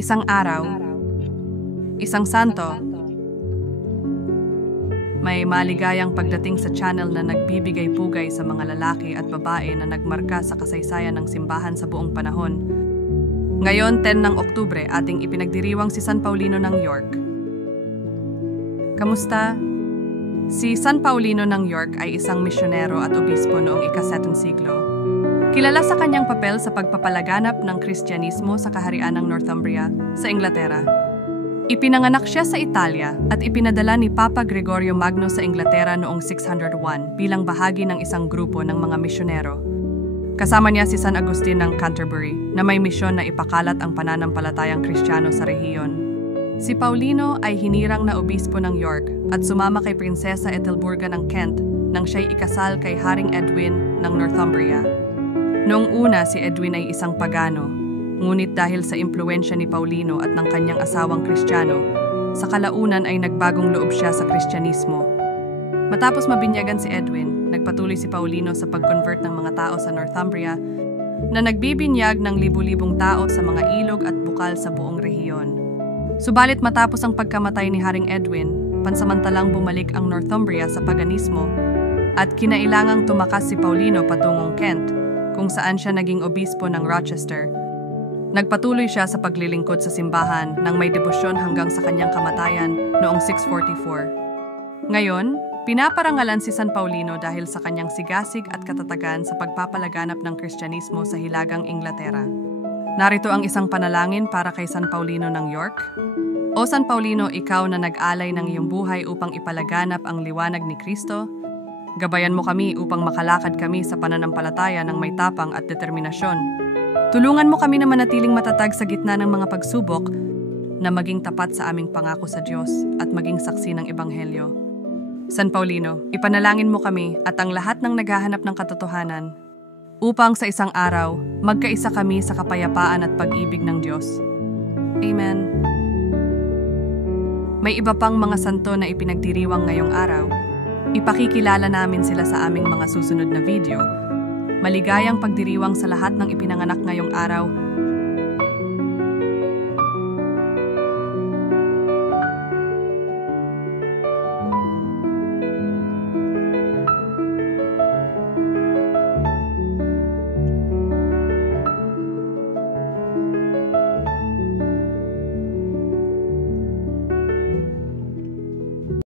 Isang araw, isang santo, may maligayang pagdating sa channel na nagbibigay pugay sa mga lalaki at babae na nagmarka sa kasaysayan ng simbahan sa buong panahon. Ngayon, 10 ng Oktubre, ating ipinagdiriwang si San Paulino ng York. Kamusta? Si San Paulino ng York ay isang misyonero at obispo noong ika-7 siglo. Kilala sa kanyang papel sa pagpapalaganap ng Kristyanismo sa kaharian ng Northumbria sa Inglaterra. Ipinanganak siya sa Italia at ipinadala ni Papa Gregorio Magno sa Inglaterra noong 601 bilang bahagi ng isang grupo ng mga misyonero. Kasama niya si San Agustin ng Canterbury na may misyon na ipakalat ang pananampalatayang Kristiyano sa rehiyon. Si Paulino ay hinirang na obispo ng York at sumama kay Prinsesa Ethelburga ng Kent nang siya'y ikasal kay Haring Edwin ng Northumbria. Noong una, si Edwin ay isang pagano, ngunit dahil sa impluwensya ni Paulino at ng kanyang asawang Kristiyano, sa kalaunan ay nagbagong loob siya sa Kristyanismo. Matapos mabinyagan si Edwin, nagpatuloy si Paulino sa pag-convert ng mga tao sa Northumbria na nagbibinyag ng libu-libong tao sa mga ilog at bukal sa buong rehiyon. Subalit matapos ang pagkamatay ni Haring Edwin, pansamantalang bumalik ang Northumbria sa paganismo at kinailangang tumakas si Paulino patungong Kent, kung saan siya naging obispo ng Rochester. Nagpatuloy siya sa paglilingkod sa simbahan nang may debosyon hanggang sa kanyang kamatayan noong 644. Ngayon, pinaparangalan si San Paulino dahil sa kanyang sigasig at katatagan sa pagpapalaganap ng Kristyanismo sa Hilagang Inglaterra. Narito ang isang panalangin para kay San Paulino ng York. O San Paulino, ikaw na nag-alay ng iyong buhay upang ipalaganap ang liwanag ni Kristo, gabayan mo kami upang makalakad kami sa pananampalataya ng may tapang at determinasyon. Tulungan mo kami na manatiling matatag sa gitna ng mga pagsubok na maging tapat sa aming pangako sa Diyos at maging saksi ng Ebanghelyo. San Paulino, ipanalangin mo kami at ang lahat ng naghahanap ng katotohanan upang sa isang araw, magkaisa kami sa kapayapaan at pag-ibig ng Diyos. Amen. May iba pang mga santo na ipinagdiriwang ngayong araw. Ipakikilala namin sila sa aming mga susunod na video. Maligayang pagdiriwang sa lahat ng ipinanganak ngayong araw